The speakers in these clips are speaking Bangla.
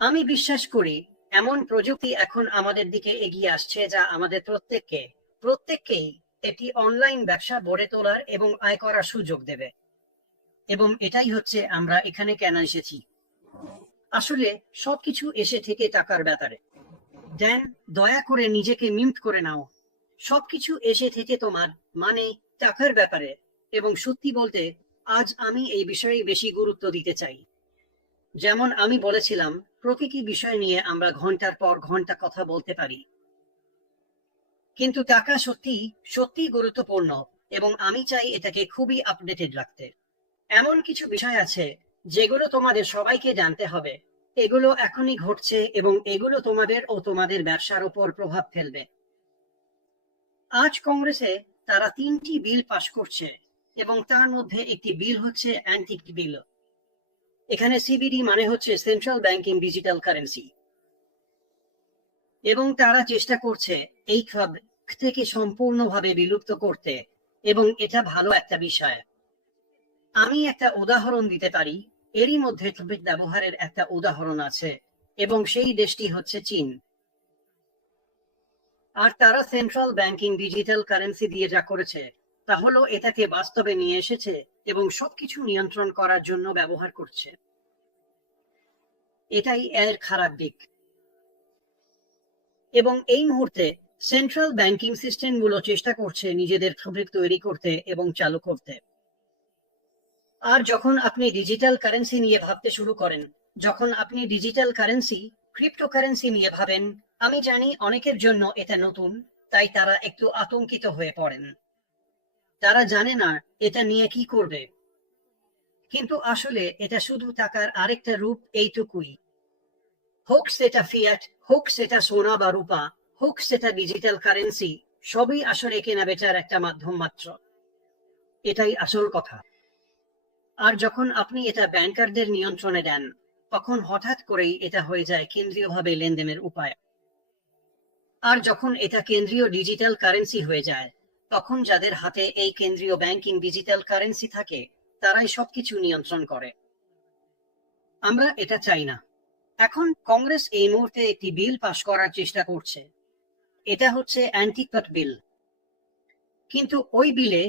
আমি বিশ্বাস করি এমন প্রযুক্তি এখন আমাদের দিকে এগিয়ে আসছে যা আমাদের প্রত্যেককেই একটি অনলাইন ব্যবসা গড়ে তোলার এবং আয় করার সুযোগ দেবে। এবং এটাই হচ্ছে আমরা এখানে কেন এসেছি। আসলে সবকিছু এসে থেকে টাকার ব্যাপারে। ড্যান, দয়া করে নিজেকে মিউট করে নাও। সবকিছু এসে থেকে তোমার মানে টাকার ব্যাপারে। এবং সত্যি বলতে আজ আমি এই বিষয়ে বেশি গুরুত্ব দিতে চাই। যেমন আমি বলেছিলাম, প্রতিটি বিষয় নিয়ে আমরা ঘন্টার পর ঘন্টা কথা বলতে পারি, কিন্তু টাকা সত্যি সত্যি গুরুত্বপূর্ণ এবং আমি চাই এটাকে খুবই আপডেটেড রাখতে। এমন কিছু বিষয় আছে যেগুলো তোমাদের সবাইকে জানতে হবে। এগুলো এখনই ঘটছে এবং এগুলো তোমাদের ও তোমাদের ব্যবসার উপর প্রভাব ফেলবে। আজ কংগ্রেসে তারা 3টি বিল পাশ করছে এবং তার মধ্যে একটি বিল হচ্ছে অ্যান্টিক বিল। এখানে সিবিডি মানে হচ্ছে সেন্ট্রাল ব্যাংকিং ডিজিটাল কারেন্সি, এবং তারা চেষ্টা করছে এই ক্লাব থেকে সম্পূর্ণভাবে বিলুপ্ত করতে, এবং এটা ভালো একটা বিষয়। আমি একটা উদাহরণ দিতে পারি। এরই মধ্যে ক্লাবের ব্যবহারের একটা উদাহরণ আছে এবং সেই দেশটি হচ্ছে চীন। আর তারা সেন্ট্রাল ব্যাংকিং ডিজিটাল কারেন্সি দিয়ে যা করেছে তা হলো এটাকে বাস্তবে নিয়ে এসেছে এবং সবকিছু নিয়ন্ত্রণ করার জন্য ব্যবহার করছে। এটাই এর খারাপ দিক। এবং এই মুহূর্তে সেন্ট্রাল ব্যাংকিং সিস্টেমগুলো চেষ্টা করছে নিজেদের ফেব্রিক তৈরি করতে এবং চালু করতে। আর যখন আপনি ডিজিটাল কারেন্সি নিয়ে ভাবতে শুরু করেন, যখন আপনি ডিজিটাল কারেন্সি ক্রিপ্টোকারেন্সি নিয়ে ভাবেন, আমি জানি অনেকের জন্য এটা নতুন, তাই তারা একটু আতঙ্কিত হয়ে পড়েন। তারা জানে না এটা নিয়ে কি করবে। কিন্তু আসলে এটা শুধু টাকার আরেকটা রূপ, এইটুকুই। হোক সেটা ফিয়াট, হোক সেটা সোনা বা রূপা, হোক সেটা ডিজিটাল কারেন্সি, সবই আসলে কেনা বেচার একটা মাধ্যম মাত্র। এটাই আসল কথা। আর যখন আপনি এটা ব্যাংকারদের নিয়ন্ত্রণে দেন, তখন হঠাৎ করেই এটা হয়ে যায় কেন্দ্রীয়ভাবে লেনদেনের উপায়। আর যখন এটা কেন্দ্রীয় ডিজিটাল কারেন্সি হয়ে যায়, তখন যাদের হাতে এই কেন্দ্রীয় ব্যাংকিং ডিজিটাল কারেন্সি থাকে তারাই সবকিছু নিয়ন্ত্রণ করে। আমরা এটা চাই না। এখন কংগ্রেস এই মুহূর্তে একটি বিল পাশ করার চেষ্টা করছে। এটা হচ্ছে অ্যান্টিকট বিল। কিন্তু ওই বিলে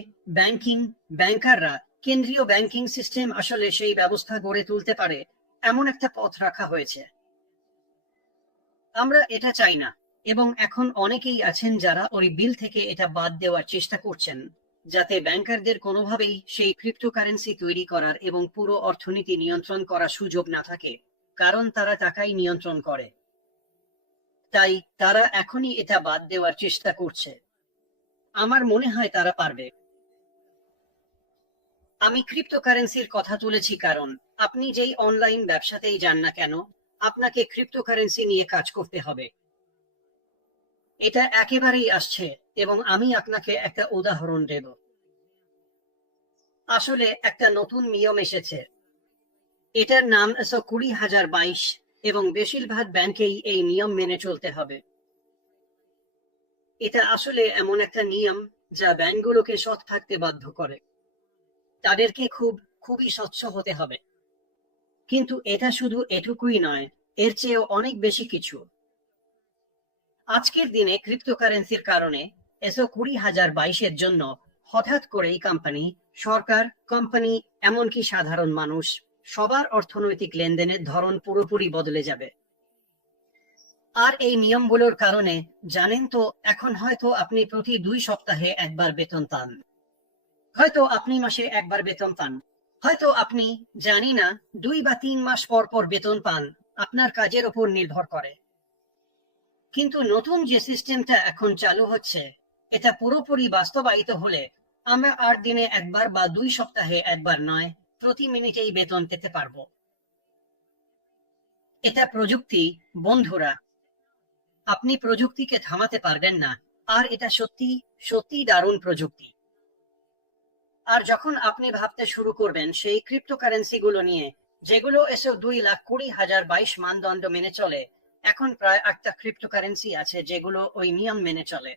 ব্যাংকাররা কেন্দ্রীয় ব্যাংকিং সিস্টেম আসলে সেই ব্যবস্থা গড়ে তুলতে পারে এমন একটা পথ রাখা হয়েছে। আমরা এটা চাই না। এবং এখন অনেকেই আছেন যারা ওই বিল থেকে এটা বাদ দেওয়ার চেষ্টা করছেন, যাতে ব্যাংকারদের কোনোভাবেই সেই ক্রিপ্টোকারেন্সি তৈরি করার এবং পুরো অর্থনীতি নিয়ন্ত্রণ করার সুযোগ না থাকে, কারণ তারা টাকাই নিয়ন্ত্রণ করে। তাই তারা এখনই এটা বাদ দেওয়ার চেষ্টা করছে। আমার মনে হয় তারা পারবে। আমি ক্রিপ্টোকারেন্সির কথা তুলেছি কারণ আপনি যেই অনলাইন ব্যবসাতেই যান না কেন, আপনাকে ক্রিপ্টোকারেন্সি নিয়ে কাজ করতে হবে। এটা একেবারেই আসছে এবং আমি আপনাকে একটা উদাহরণ দেব। আসলে একটা নতুন নিয়ম এসেছে। এটার নাম 20,022 এবং বেশিরভাগ ব্যাংকেই এই নিয়ম মেনে চলতে হবে। এটা আসলে এমন একটা নিয়ম যা ব্যাংকগুলোকে সৎ থাকতে বাধ্য করে। তাদেরকে খুবই স্বচ্ছ হতে হবে। কিন্তু এটা শুধু এটুকুই নয়, এর চেয়েও অনেক বেশি কিছু। আজকের দিনে ক্রিপ্টোকারেন্সির কারণে 20,022 জন্য হঠাৎ করেই কোম্পানি, সরকার, কোম্পানি, এমনকি সাধারণ মানুষ সবার অর্থনৈতিক লেনদেনের ধরন পুরোপুরি বদলে যাবে। আর এই নিয়মগুলোর কারণে জানেন তো, এখন হয়তো আপনি প্রতি 2 সপ্তাহে একবার বেতন পান, হয়তো আপনি মাসে একবার বেতন পান, হয়তো আপনি জানি না 2 বা 3 মাস পর পর বেতন পান, আপনার কাজের উপর নির্ভর করে। কিন্তু নতুন যে সিস্টেমটা এখন চালু হচ্ছে, এটা পুরোপুরি বাস্তবায়িত হলে আমরা 8 দিনে একবার বা 2 সপ্তাহে একবার নয়, প্রতি মিনিটেই বেতন পেতে পারবো। এটা প্রযুক্তি, বন্ধুরা। আপনি প্রযুক্তিকে থামাতে পারবেন না। আর এটা সত্যি সত্যি দারুণ প্রযুক্তি। আর যখন আপনি ভাবতে শুরু করবেন সেই ক্রিপ্টোকারেন্সি গুলো নিয়ে, যেগুলো 2,20,022 মানদণ্ড মেনে চলে, এখন প্রায় 8টা ক্রিপ্টোকারেন্সি আছে যেগুলো ওই নিয়ম মেনে চলে।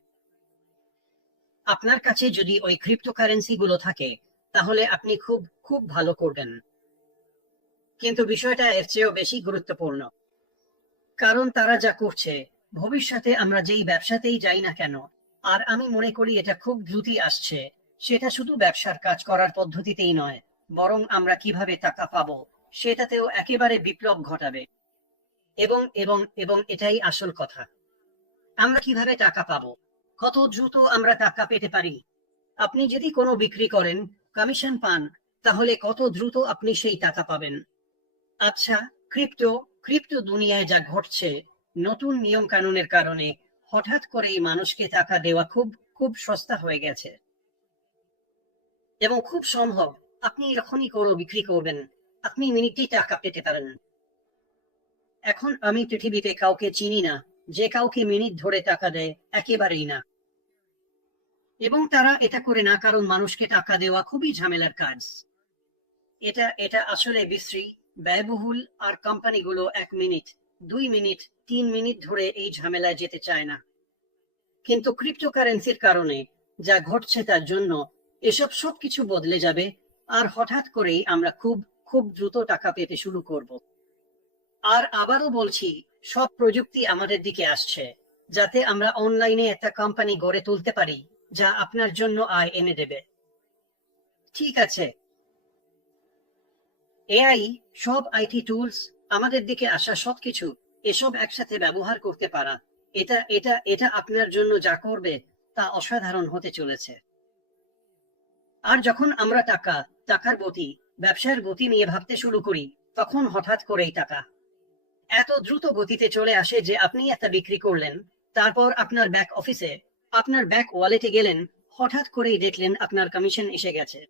আপনার কাছে যদি ওই ক্রিপ্টোকারেন্সি গুলো থাকে তাহলে আপনি খুব খুব ভালো করবেন। কিন্তু বিষয়টা এর চেয়েও বেশি গুরুত্বপূর্ণ। কারণ তারা যা করছে, ভবিষ্যতে আমরা যেই ব্যবসাতেই যাই না কেন, আর আমি মনে করি এটা খুব দ্রুতই আসছে, সেটা শুধু ব্যবসার কাজ করার পদ্ধতিতেই নয়, বরং আমরা কিভাবে টাকা পাবো সেটাতেও একেবারে বিপ্লব ঘটাবে। এবং এবং এবং এটাই আসল কথা। আমরা কিভাবে টাকা পাবো, কত দ্রুত আমরা টাকা পেতে পারি। আপনি যদি কোনো বিক্রি করেন, কমিশন পান, তাহলে কত দ্রুত আপনি সেই টাকা পাবেন। আচ্ছা, ক্রিপ্টো ক্রিপ্টো দুনিয়ায় যা ঘটছে, নতুন নিয়ম কানুনের কারণে হঠাৎ করেই মানুষকে টাকা দেওয়া খুব খুব সস্তা হয়ে গেছে, এবং খুব সম্ভব আপনি এখনই কোনো বিক্রি করবেন, আপনি মিনিটেই টাকা পেতে পারেন। এখন আমি পৃথিবীতে কাউকে চিনি না যে কাউকে মিনিট ধরে টাকা দেয়, একেবারেই না। এবং তারা এটা করে না, কারণ মানুষকে টাকা দেওয়া খুবই ঝামেলার কাজ। এটা এটা আসলে বিশ্রী, ব্যয়বহুল, আর কোম্পানিগুলো 1 মিনিট, 2 মিনিট, 3 মিনিট ধরে এই ঝামেলায় যেতে চায় না। কিন্তু ক্রিপ্টোকারেন্সির কারণে যা ঘটছে তার জন্য এসব সবকিছু বদলে যাবে, আর হঠাৎ করেই আমরা খুব খুব দ্রুত টাকা পেতে শুরু করব। আর আবারও বলছি, সব প্রযুক্তি আমাদের দিকে আসছে, যাতে আমরা অনলাইনে একটা কোম্পানি গড়ে তুলতে পারি যা আপনার জন্য আয় এনে দেবে। ঠিক আছে, এআই, সব আইটি টুলস, আমাদের দিকে আসা সবকিছু, এসব একসাথে ব্যবহার করতে পারা, এটা এটা এটা আপনার জন্য যা করবে তা অসাধারণ হতে চলেছে। আর যখন আমরা টাকার গতি, ব্যবসার গতি নিয়ে ভাবতে শুরু করি, তখন হঠাৎ করেই টাকা এত দ্রুত গতিতে চলে আসে যে আপনি একটা বিক্রি করলেন, তারপর আপনার ব্যাক অফিসে, আপনার ব্যাক ওয়ালেটে গেলেন, হঠাৎ করেই দেখলেন আপনার কমিশন এসে গেছে।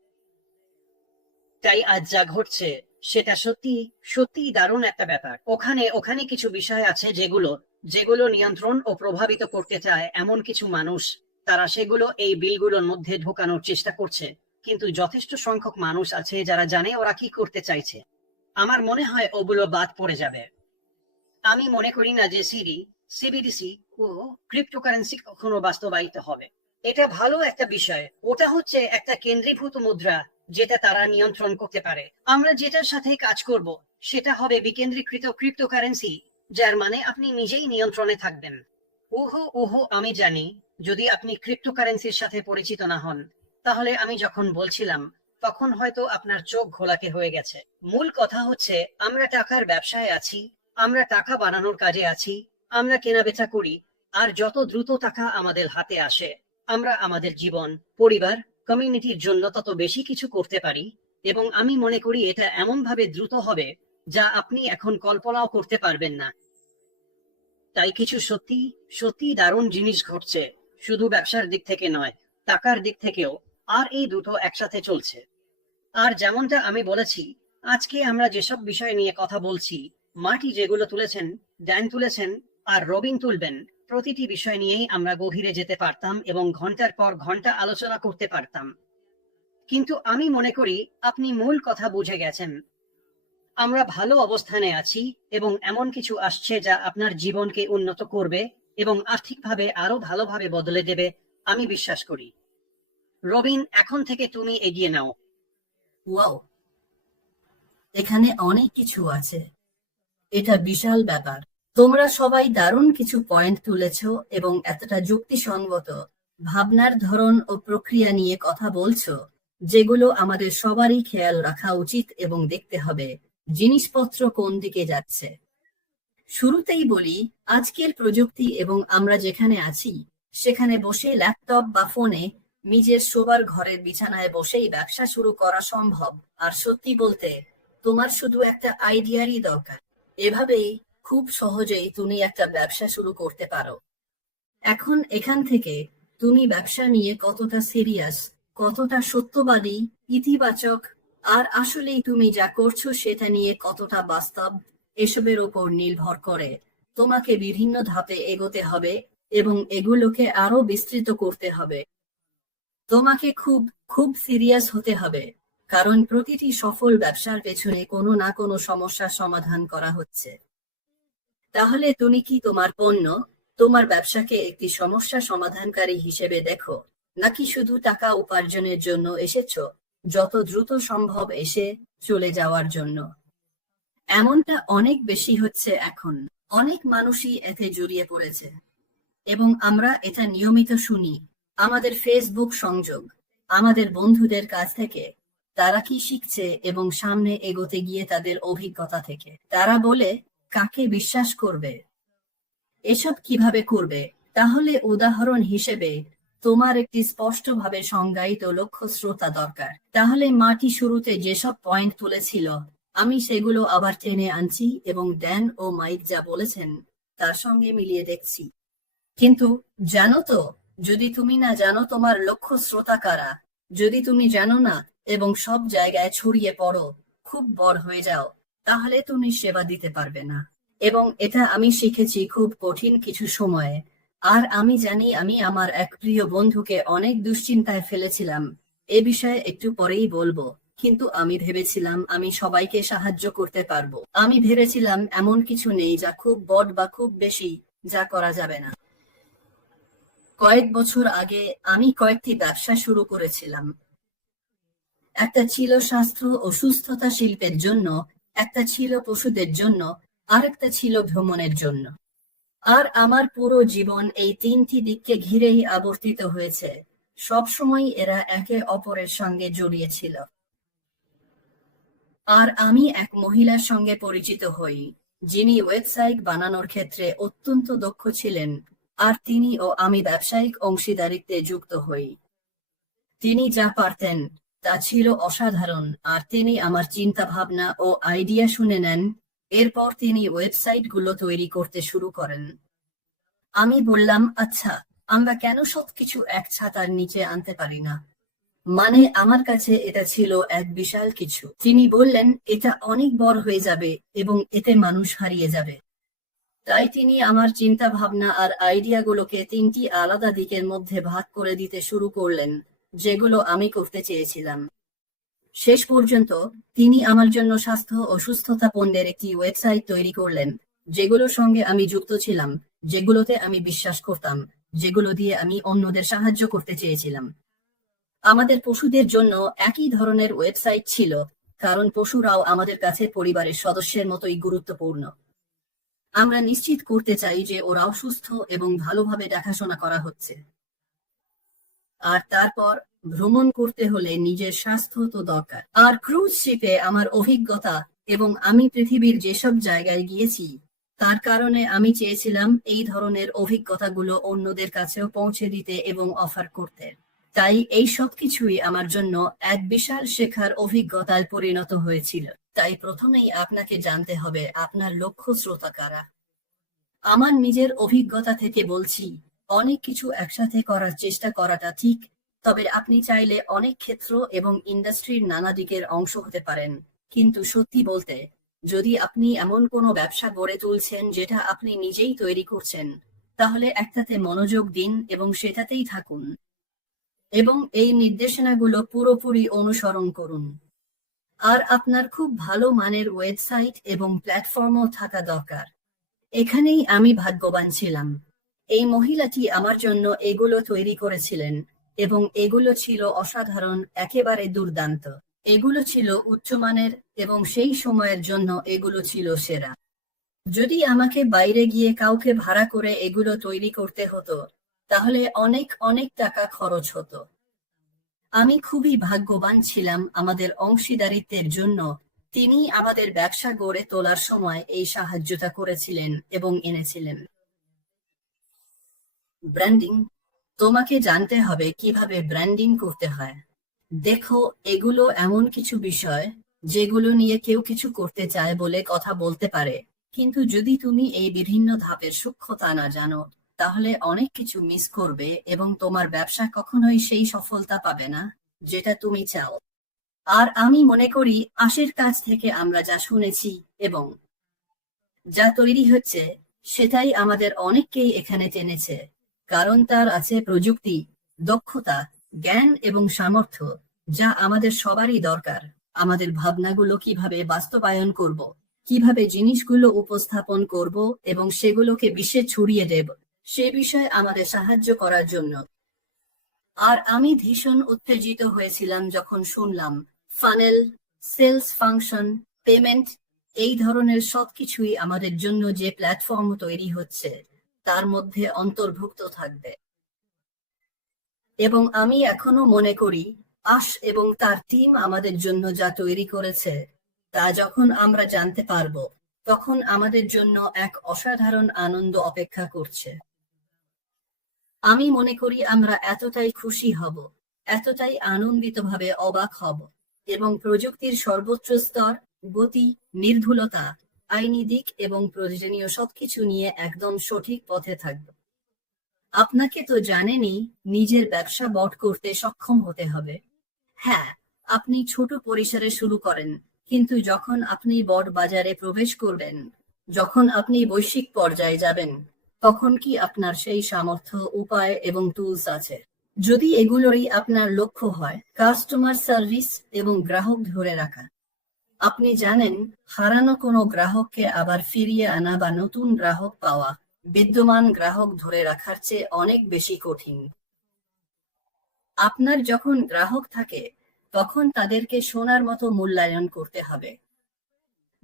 তাই আজ যা ঘটছে সেটা সত্যি সত্যি দারুণ একটা ব্যাপার। ওখানে ওখানে কিছু বিষয় আছে যেগুলো যেগুলো নিয়ন্ত্রণ ও প্রভাবিত করতে চায় এমন কিছু মানুষ, তারা সেগুলো এই বিলগুলোর মধ্যে ঢোকানোর চেষ্টা করছে, কিন্তু যথেষ্ট সংখ্যক মানুষ আছে যারা জানে ওরা কি করতে চাইছে। আমার মনে হয় ওগুলো বাদ পড়ে যাবে। আমি মনে করি না যে সিবিডিসি ও ক্রিপ্টোকারেন্সি কখনো বাস্তবায়িত হবে। এটা ভালো একটা বিষয়, ওটা হচ্ছে একটা কেন্দ্রীভূত মুদ্রা যেটা তারা নিয়ন্ত্রণ করতে পারে। আমরা যেটার সাথে কাজ করব সেটা হবে বিকেন্দ্রীকৃত ক্রিপ্টোকারেন্সি, যার মানে আপনি নিজেই নিয়ন্ত্রণে থাকবেন। ওহো ওহো, আমি জানি যদি আপনি ক্রিপ্টোকারেন্সির সাথে পরিচিত না হন, তাহলে আমি যখন বলছিলাম তখন হয়তো আপনার চোখ ঘোলাটে হয়ে গেছে। মূল কথা হচ্ছে, আমরা টাকার ব্যবসায় আছি, আমরা টাকা বানানোর কাজে আছি, আমরা কেনাবেচা করি, আর যত দ্রুত টাকা আমাদের হাতে আসে, আমরা আমাদের জীবন, পরিবার, কমিউনিটির জন্য তত বেশি কিছু করতে পারি। এবং আমি মনে করি এটা এমন ভাবে দ্রুত হবে যা আপনি এখন কল্পনাও করতে পারবেন না। তাই কিছু সত্যি সত্যি দারুণ জিনিস ঘটছে, শুধু ব্যবসার দিক থেকে নয়, টাকার দিক থেকেও। আর এই দুটো একসাথে চলছে। আর যেমনটা আমি বলেছি, আজকে আমরা যেসব বিষয় নিয়ে কথা বলছি, মার্টি যেগুলো তুলেছেন, ড্যান তুলেছেন, আর রবিন তুলবেন, প্রতিটি বিষয় নিয়েই আমরা গভীরে যেতে পারতাম এবং ঘন্টার পর ঘন্টা আলোচনা করতে পারতাম। কিন্তু আমি মনে করি আপনি মূল কথা বুঝে গেছেন। আমরা ভালো অবস্থানে আছি, এবং এমন কিছু আসছে যা আপনার জীবনকে উন্নত করবে এবং আর্থিকভাবে আরো ভালোভাবে বদলে দেবে, আমি বিশ্বাস করি। রবিন, এখন থেকে তুমি এগিয়ে নাও। ওয়াও, এখানে অনেক কিছু আছে। এটা বিশাল ব্যাপার। তোমরা সবাই দারুণ কিছু পয়েন্ট তুলেছো এবং এতটা যুক্তিসঙ্গত ভাবনার ধরন ও প্রক্রিয়া নিয়ে কথা বলছো, যেগুলো আমাদের সবারই খেয়াল রাখা উচিত এবং দেখতে হবে জিনিসপত্র কোন দিকে যাচ্ছে। শুরুতেই বলি, আজকের প্রযুক্তি এবং আমরা যেখানে আছি সেখানে বসে ল্যাপটপ বা ফোনে নিজের শোবার ঘরের বিছানায় বসেই ব্যবসা শুরু করা সম্ভব। আর সত্যি বলতে, তোমার শুধু একটা আইডিয়ারই দরকার। এভাবেই খুব সহজেই তুমি একটা ব্যবসা শুরু করতে পারো। এখন এখান থেকে তুমি ব্যবসা নিয়ে কতটা সিরিয়াস, কতটা সত্যবাদী, ইতিবাচক, আর আসলেই তুমি যা করছো সেটা নিয়ে কতটা বাস্তব, এসবের উপর নির্ভর করে তোমাকে বিভিন্ন ধাপে এগোতে হবে এবং এগুলোকে আরো বিস্তৃত করতে হবে। তোমাকে খুব খুব সিরিয়াস হতে হবে, কারণ প্রতিটি সফল ব্যবসার পেছনে কোনো না কোনো সমস্যার সমাধান করা হচ্ছে। তাহলে তুমি কি তোমার পণ্য, তোমার ব্যবসাকে একটি সমস্যা সমাধানকারী হিসেবে দেখো, নাকি শুধু টাকা উপার্জনের জন্য এসেছো, যত দ্রুত সম্ভব এসে চলে যাওয়ার জন্য? এমনটা অনেক বেশি হচ্ছে এখন। অনেক মানুষই এতে জড়িয়ে পড়েছে এবং আমরা এটা নিয়মিত শুনি আমাদের ফেসবুক সংযোগ, আমাদের বন্ধুদের কাছ থেকে। তারা কি শিখছে এবং সামনে এগোতে গিয়ে তাদের অভিজ্ঞতা থেকে তারা বলে কাকে বিশ্বাস করবে, এসব কিভাবে করবে। তাহলে উদাহরণ হিসেবে তোমার একটি স্পষ্টভাবে সংজ্ঞায়িত লক্ষ্য শ্রোতা দরকার। তাহলে মাটি শুরুতে যেসব পয়েন্ট তুলেছিল আমি সেগুলো আবার টেনে আনছি এবং ড্যান ও মাইক যা বলেছেন তার সঙ্গে মিলিয়ে দেখছি। কিন্তু জানো তো, যদি তুমি না জানো তোমার লক্ষ্য শ্রোতা কারা, যদি তুমি জানো না এবং সব জায়গায় ছড়িয়ে পড়ো, খুব বড় হয়ে যাও, তাহলে তুমি সেবা দিতে পারবে না। এবং এটা আমি শিখেছি খুব কঠিন কিছু সময়ে। আর আমি জানি আমি আমার এক প্রিয় বন্ধুকে অনেক দুশ্চিন্তায় ফেলেছিলাম, এ বিষয়ে একটু পরেই বলবো। কিন্তু আমি ভেবেছিলাম আমি সবাইকে সাহায্য করতে পারবো। আমি ভেবেছিলাম এমন কিছু নেই যা খুব বড় বা খুব বেশি যা করা যাবে না। কয়েক বছর আগে আমি কয়েকটি ব্যবসা শুরু করেছিলাম। একটা ছিল স্বাস্থ্য ও সুস্থতা শিল্পের জন্য, একটা ছিল পশুদের জন্য, আরেকটা ছিল ভ্রমণের জন্য। আর আমার পুরো জীবন এই তিনটি দিককে ঘিরেই আবর্তিত হয়েছে। সবসময় এরা একে অপরের সঙ্গে জড়িয়ে ছিল। আর আমি এক মহিলার সঙ্গে পরিচিত হই যিনি ওয়েবসাইট বানানোর ক্ষেত্রে অত্যন্ত দক্ষ ছিলেন, আর তিনি ও আমি ব্যবসায়িক অংশীদারিত্বে যুক্ত হই। তিনি যা পারতেন তা ছিল অসাধারণ, আর তিনি আমার চিন্তা ভাবনা ও আইডিয়া শুনে নেন। এরপর তিনি ওয়েবসাইটগুলো তৈরি করতে শুরু করেন। আমি বললাম, আচ্ছা, আমরা কেন সবকিছু এক ছাতার নিচে আনতে পারি না? মানে আমার কাছে এটা ছিল এক বিশাল কিছু। তিনি বললেন এটা অনেক বড় হয়ে যাবে এবং এতে মানুষ হারিয়ে যাবে। তাই তিনি আমার চিন্তা ভাবনা আর আইডিয়াগুলোকে তিনটি আলাদা দিকের মধ্যে ভাগ করে দিতে শুরু করলেন, যেগুলো আমি করতে চেয়েছিলাম। শেষ পর্যন্ত তিনি আমার জন্য স্বাস্থ্য ও সুস্থতা পণ্যের একটি ওয়েবসাইট তৈরি করলেন, যেগুলোর সঙ্গে আমি যুক্ত ছিলাম, যেগুলোতে আমি বিশ্বাস করতাম, যেগুলো দিয়ে আমি অন্যদের সাহায্য করতে চেয়েছিলাম। আমাদের পশুদের জন্য একই ধরনের ওয়েবসাইট ছিল, কারণ পশুরাও আমাদের কাছে পরিবারের সদস্যের মতোই গুরুত্বপূর্ণ। আমরা নিশ্চিত করতে চাই যে ওরাও সুস্থ এবং ভালোভাবে দেখাশোনা করা হচ্ছে। আর তারপর ভ্রমণ করতে হলে নিজের স্বাস্থ্য তো দরকার। আর ক্রুজ শিপে আমার অভিজ্ঞতা এবং আমি পৃথিবীর যেসব জায়গায় গিয়েছি তার কারণে আমি চেয়েছিলাম এই ধরনের অভিজ্ঞতাগুলো অন্যদের কাছেও পৌঁছে দিতে এবং অফার করতে। তাই এই সব কিছুই আমার জন্য এক বিশাল শেখার অভিজ্ঞতায় পরিণত হয়েছিল। তাই প্রথমেই আপনাকে জানতে হবে আপনার লক্ষ্য শ্রোতা কারা। আমার নিজের অভিজ্ঞতা থেকে বলছি, অনেক কিছু একসাথে করার চেষ্টা করাটা ঠিক, তবে আপনি চাইলে অনেক ক্ষেত্র এবং ইন্ডাস্ট্রির নানা দিকের অংশ হতে পারেন। কিন্তু সত্যি বলতে, যদি আপনি এমন কোনো ব্যবসা গড়ে তুলছেন যেটা আপনি নিজেই তৈরি করছেন, তাহলে একটাতে মনোযোগ দিন এবং সেটাতেই থাকুন। এবং এই নির্দেশনাগুলো পুরোপুরি অনুসরণ করুন। আর আপনার খুব ভালো মানের ওয়েবসাইট এবং প্ল্যাটফর্মও থাকা দরকার। এখানেই আমি ভাগ্যবান ছিলাম। এই মহিলাটি আমার জন্য এগুলো তৈরি করেছিলেন এবং এগুলো ছিল অসাধারণ, একেবারে দুর্দান্ত। এগুলো ছিল উচ্চমানের এবং সেই সময়ের জন্য এগুলো ছিল সেরা। যদি আমাকে বাইরে গিয়ে কাউকে ভাড়া করে এগুলো তৈরি করতে হতো, তাহলে অনেক অনেক টাকা খরচ হতো। আমি খুবই ভাগ্যবান ছিলাম আমাদের অংশীদারিত্বের জন্য। তিনি আমাদের ব্যবসা গড়ে তোলার সময় এই সাহায্যটা করেছিলেন এবং এনেছিলেন। ব্র্যান্ডিং। তোমাকে জানতে হবে কিভাবে ব্র্যান্ডিং করতে হয়। দেখো, এগুলো এমন কিছু বিষয় যেগুলো নিয়ে কেউ কিছু করতে চায় বলে কথা বলতে পারে, কিন্তু যদি তুমি এই বিভিন্ন ধাপের সূক্ষ্মতা না জানো, তাহলে অনেক কিছু মিস করবে এবং তোমার ব্যবসা কখনোই সেই সফলতা পাবে না যেটা তুমি চাও। আর আমি মনে করি আশির কাছ থেকে আমরা যা শুনেছি এবং যা তৈরি হচ্ছে সেটাই আমাদের অনেককেই এখানে টেনেছে, কারণ তার আছে প্রযুক্তি, দক্ষতা, জ্ঞান এবং সামর্থ্য, যা আমাদের সবারই দরকার। আমাদের ভাবনাগুলো কিভাবে বাস্তবায়ন করব, কিভাবে জিনিসগুলো উপস্থাপন করব এবং সেগুলোকে বিশ্বে ছড়িয়ে দেব, সে বিষয়ে আমাদের সাহায্য করার জন্য। আর আমি ভীষণ উত্তেজিত হয়েছিলাম যখন শুনলাম ফানেল, সেলস ফাংশন, পেমেন্ট, এই ধরনের সবকিছুই আমাদের জন্য যে প্ল্যাটফর্ম তৈরি হচ্ছে তার মধ্যে অন্তর্ভুক্ত থাকবে। এবং আমি এখনো মনে করি আশ এবং তার টিম আমাদের জন্য যা তৈরি করেছে তা যখন আমরা জানতে পারবো তখন আমাদের জন্য এক অসাধারণ আনন্দ অপেক্ষা করছে। আমি মনে করি আমরা এতটাই খুশি হব, এতটাই আনন্দিতভাবে অবাক হব এবং প্রযুক্তির সর্বোচ্চ স্তর, গতি, নির্ভুলতা, আইনি দিক এবং প্রয়োজনীয় সবকিছু নিয়ে একদম সঠিক পথে থাকব। আপনাকে তো জানেনই নিজের ব্যবসা বট করতে সক্ষম হতে হবে। হ্যাঁ, আপনি ছোট পরিসরে শুরু করেন, কিন্তু যখন আপনি বট বাজারে প্রবেশ করবেন, যখন আপনি বৈশ্বিক পর্যায়ে যাবেন, তখন কি আপনার সেই সামর্থ্য, উপায় এবং টুলস আছে? যদি এগুলোরই আপনার লক্ষ্য হয় কাস্টমার সার্ভিস এবং গ্রাহক ধরে রাখা, আপনি জানেন হারানো কোনো গ্রাহককে আবার ফিরিয়ে আনা বা নতুন গ্রাহক পাওয়া বিদ্যমান গ্রাহক ধরে রাখার চেয়ে অনেক বেশি কঠিন। আপনার যখন গ্রাহক থাকে তখন তাদেরকে সোনার মতো মূল্যায়ন করতে হবে।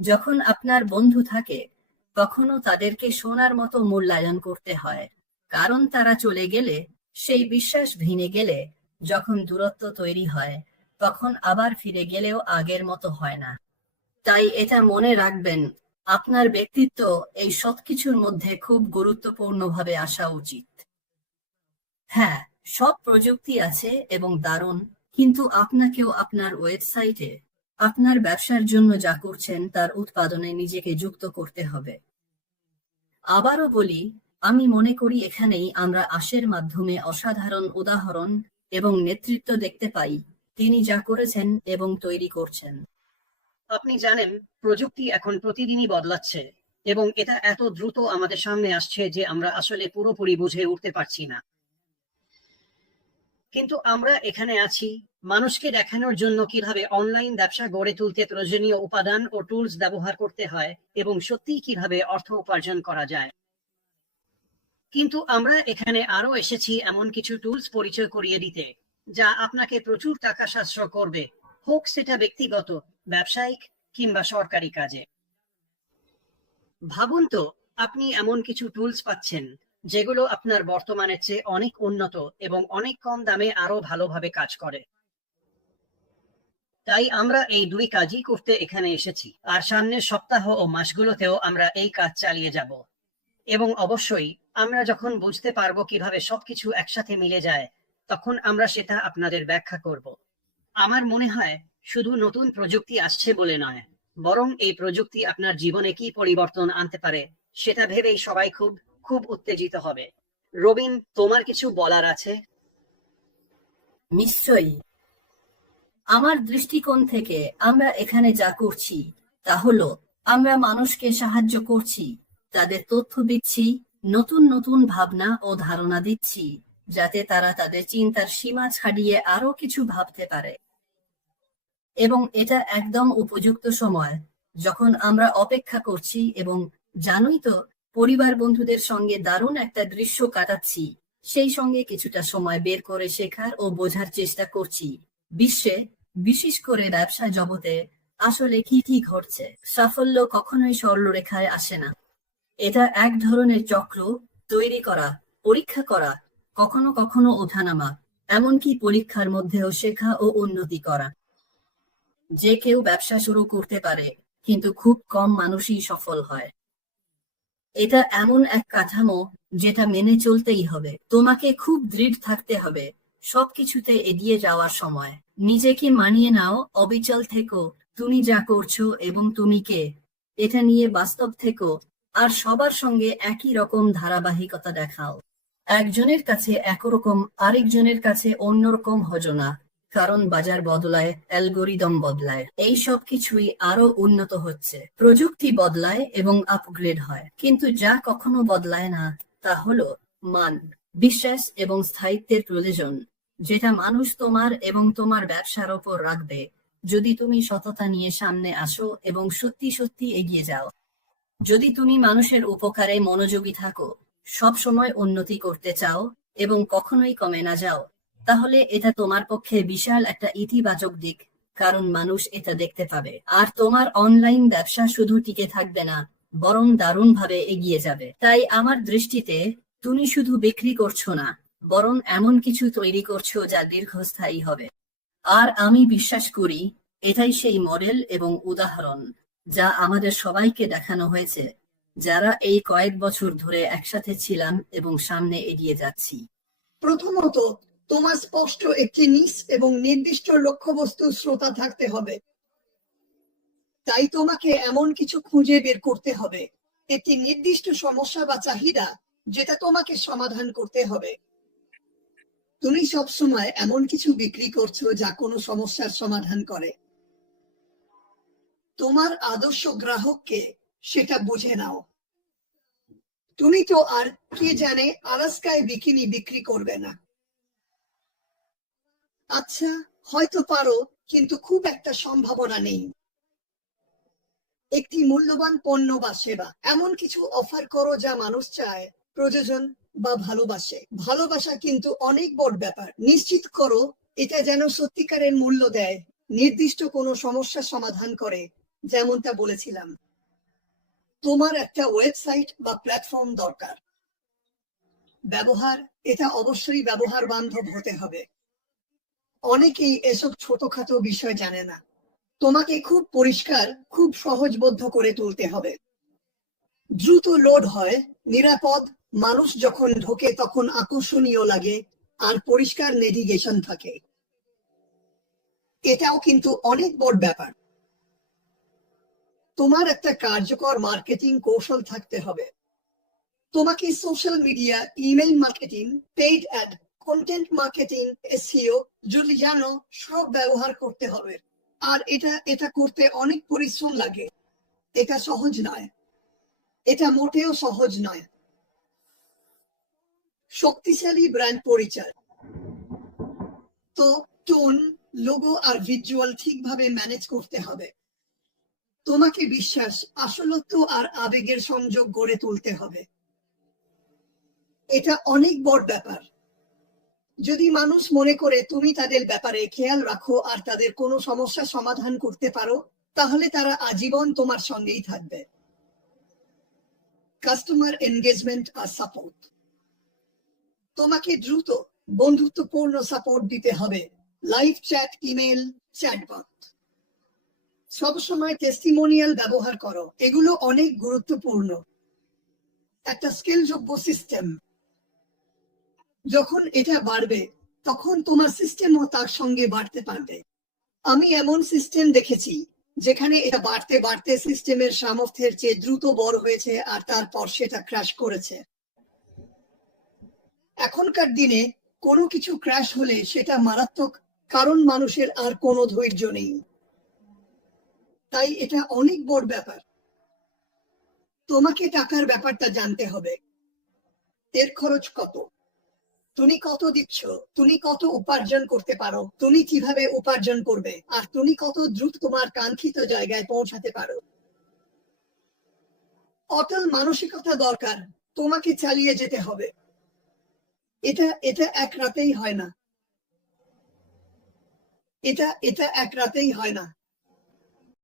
যখন আপনার বন্ধু থাকে তখনও তাদেরকে সোনার মতো মূল্যায়ন করতে হয়, কারণ তারা চলে গেলে, সেই বিশ্বাস ভেঙে গেলে, যখন দূরত্ব তৈরি হয় তখন আবার ফিরে গেলেও আগের মতো হয় না। তাই এটা মনে রাখবেন, আপনার ব্যক্তিত্ব এই সবকিছুর মধ্যে খুব গুরুত্বপূর্ণভাবে আসা উচিত। হ্যাঁ, সব প্রযুক্তি আছে এবং দারুণ, কিন্তু আপনাকেও আপনার ওয়েবসাইটে আপনার ব্যবসার জন্য যা করছেন তার উৎপাদনে নিজেকে যুক্ত করতে হবে। আবারও বলি, আমি মনে করি এখানেই আমরা আশের মাধ্যমে অসাধারণ উদাহরণ এবং নেতৃত্ব দেখতে পাই তিনি যা করেছেন এবং তৈরি করছেন। আপনি জানেন, প্রযুক্তি এখন প্রতিদিনই বদলাচ্ছে এবং এটা এত দ্রুত আমাদের সামনে আসছে যে আমরা আসলে পুরোপুরি বুঝে উঠতে পারছি না। কিন্তু আমরা এখানে আছি মানুষকে দেখানোর জন্য কিভাবে অনলাইন ব্যবসা গড়ে তুলতে প্রয়োজনীয় উপাদান ও টুলস ব্যবহার করতে হয় এবং সত্যিই কিভাবে অর্থ উপার্জন করা যায়। কিন্তু আমরা এখানে আরো এসেছি এমন কিছু টুলস পরিচয় করিয়ে দিতে যা আপনাকে প্রচুর টাকা সাশ্রয় করবে, হোক সেটা ব্যক্তিগত, ব্যবসায়িক কিংবা সরকারি কাজে। ভাবুন তো, আপনি এমন কিছু টুলস পাচ্ছেন যেগুলো আপনার বর্তমানের চেয়ে অনেক উন্নত এবং অনেক কম দামে আরো ভালোভাবে কাজ করে। তাই আমরা এই দুই কাজই করতে এখানে এসেছি, আর সামনের সপ্তাহ ও মাসগুলোতেও আমরা এই কাজ চালিয়ে যাব। এবং অবশ্যই আমরা যখন বুঝতে পারবো কিভাবে সবকিছু একসাথে মিলে যায়, তখন আমরা সেটা আপনাদের ব্যাখ্যা করব। আমার মনে হয় শুধু নতুন প্রযুক্তি আসছে বলে নয়, বরং এই প্রযুক্তি আপনার জীবনে কি পরিবর্তন আনতে পারে সেটা ভেবেই সবাই খুব খুব উত্তেজিত হবে। রবিন, তোমার কিছু বলার আছে? নিশ্চয়ই। আমার দৃষ্টিকোণ থেকে আমরা এখানে যা করছি তা হলো আমরা মানুষকে সাহায্য করছি, তাদের তথ্য দিচ্ছি, নতুন নতুন ভাবনা ও ধারণা দিচ্ছি, যাতে তারা তাদের চিন্তার সীমা ছাড়িয়ে আরো কিছু ভাবতে পারে। এবং এটা একদম উপযুক্ত সময়, যখন আমরা অপেক্ষা করছি এবং জানোই তো, পরিবার বন্ধুদের সঙ্গে দারুণ একটা দৃশ্য কাটাচ্ছি, সেই সঙ্গে কিছুটা সময় বের করে শেখার ও বোঝার চেষ্টা করছি বিশ্বে, বিশেষ করে ব্যবসা জগতে আসলে কি কি ঘটছে। সাফল্য কখনোই সরলরেখায় আসে না। এটা এক ধরনের চক্র, তৈরি করা, পরীক্ষা করা, কখনো কখনো ওঠানামা, এমনকি পরীক্ষার মধ্যেও শেখা ও উন্নতি করা। যে কেউ ব্যবসা শুরু করতে পারে, কিন্তু খুব কম মানুষই সফল হয়। এটা এমন এক কাঠামো যেটা মেনে চলতেই হবে। তোমাকে খুব দৃঢ় থাকতে হবে সবকিছুতে এগিয়ে যাওয়ার সময়। নিজেকে মানিয়ে নাও, অবিচল থেকো, তুমি যা করছো এবং তুমি কে, এটা নিয়ে বাস্তব থেকো, আর সবার সঙ্গে একই রকম ধারাবাহিকতা দেখাও। একজনের কাছে একরকম, আরেকজনের কাছে অন্যরকম হজো না, কারণ বাজার বদলায়, অ্যালগোরিদম বদলায়, এই সব কিছুই আরো উন্নত হচ্ছে। প্রযুক্তি বদলায় এবং আপগ্রেড হয়, কিন্তু যা কখনো বদলায় না তা হলো মান, বিশ্বাস এবং স্থায়িত্বের প্রয়োজন, যেটা মানুষ তোমার এবং তোমার ব্যবসার ওপর রাখবে যদি তুমি সততা নিয়ে সামনে আসো এবং সত্যি সত্যি এগিয়ে যাও। যদি তুমি মানুষের উপকারে মনোযোগী থাকো, সব সময় উন্নতি করতে চাও এবং কখনোই কমে না যাও, তাহলে এটা তোমার পক্ষে বিশাল একটা ইতিবাচক দিক, কারণ মানুষ এটা দেখতে পাবে। আর তোমার অনলাইন ব্যবসা শুধু টিকে থাকবে না, বরং দারুণভাবে এগিয়ে যাবে। তাই আমার দৃষ্টিতে তুমি শুধু বিক্রি করছো না, বরং এমন কিছু তৈরি করছো যা দীর্ঘস্থায়ী হবে। আর আমি বিশ্বাস করি এটাই সেই মডেল এবং উদাহরণ যা আমাদের সবাইকে দেখানো হয়েছে, যারা এই কয়েক বছর ধরে একসাথে ছিলাম এবং সামনে এগিয়ে যাচ্ছি। প্রথমত, তোমার স্পষ্ট একটি নিশ এবং নির্দিষ্ট লক্ষ্যবস্তু শ্রোতা থাকতে হবে। তাই তোমাকে এমন কিছু খুঁজে বের করতে হবে, একটি নির্দিষ্ট সমস্যা বা চাহিদা যেটা তোমাকে সমাধান করতে হবে। তুমি সবসময় এমন কিছু বিক্রি করছো যা কোনো সমস্যার সমাধান করে। তোমার আদর্শ গ্রাহককে সেটা বুঝে নাও। তুমি তো আর কে জানে আলাস্কায় বিকিনি বিক্রি করবে না। আচ্ছা, হয়তো পারো, কিন্তু খুব একটা সম্ভাবনা নেই। একটি মূল্যবান পণ্য বা সেবা, এমন কিছু অফার করো যা মানুষ চায়, প্রয়োজন বা ভালোবাসে। ভালোবাসা কিন্তু অনেক বড় ব্যাপার। নিশ্চিত করো এটা যেন সত্যিকারের মূল্য দেয়, নির্দিষ্ট কোনো সমস্যা সমাধান করে। যেমনটা বলেছিলাম, তোমার একটা ওয়েবসাইট বা প্ল্যাটফর্ম দরকার। ব্যবহার, এটা অবশ্যই ব্যবহার বান্ধব হতে হবে। অনেকেই এসব ছোটখাটো বিষয় জানে না। তোমাকে খুব পরিষ্কার, খুব সহজবোধ্য করে তুলতে হবে। দ্রুত লোড হয়, নিরাপদ, মানুষ যখন ঢোকে তখন আকর্ষণীয় লাগে, আর পরিষ্কার নেভিগেশন থাকে। এটাও কিন্তু অনেক বড় ব্যাপার। তোমার একটা কার্যকর মার্কেটিং কৌশল থাকতে হবে। তোমাকে social media, email marketing, paid add, content marketing, SEO যদি জানো, সব ব্যবহার করতে হবে। আর এটা করতে অনেক পরিশ্রম লাগে। এটা সহজ নয়, এটা মোটেও সহজ নয়। শক্তিশালী ব্র্যান্ড পরিচয়, তো টোন, লোগো আর ভিজুয়াল ঠিকভাবে ম্যানেজ করতে হবে। তোমাকে বিশ্বাস, আসলত্ব আর আবেগের সংযোগ গড়ে তুলতে হবে। এটা অনেক বড় ব্যাপার। যদি মানুষ মনে করে তুমি তাদের ব্যাপারে খেয়াল রাখো আর তাদের কোনো সমস্যা সমাধান করতে পারো, তাহলে তারা আজীবন তোমার সঙ্গেই থাকবে। কাস্টমার এনগেজমেন্ট আর সাপোর্ট, তোমাকে দ্রুত বন্ধুত্বপূর্ণ সাপোর্ট দিতে হবে। লাইভ চ্যাট, ইমেল, চ্যাটবট, সবসময় টেস্টিমোনিয়াল ব্যবহার করো। এগুলো অনেক গুরুত্বপূর্ণ। একটা স্কেলযোগ্য সিস্টেম, যখন এটা বাড়বে তখন তোমার সিস্টেমও তার সঙ্গে বাড়তে পারবে। আমি এমন সিস্টেম দেখেছি যেখানে এটা বাড়তে বাড়তে সিস্টেমের সামর্থ্যের চেয়ে দ্রুত বড় হয়েছে আর তারপর সেটা ক্র্যাশ করেছে। এখনকার দিনে কোনো কিছু ক্র্যাশ হলে সেটা মারাত্মক, কারণ মানুষের আর কোনো ধৈর্য নেই। তাই এটা অনেক বড় ব্যাপার। তোমাকে টাকার ব্যাপারটা জানতে হবে। এর খরচ কত, তুমি কত দিচ্ছ, তুমি কত উপার্জন করতে পারো, তুমি কিভাবে উপার্জন করবে, আর তুমি কত দ্রুত তোমার কাঙ্ক্ষিত জায়গায় পৌঁছাতে পারো। অটল মানসিকতা দরকার। তোমাকে চালিয়ে যেতে হবে। এটা এক রাতেই হয় না। এটা এক রাতেই হয় না।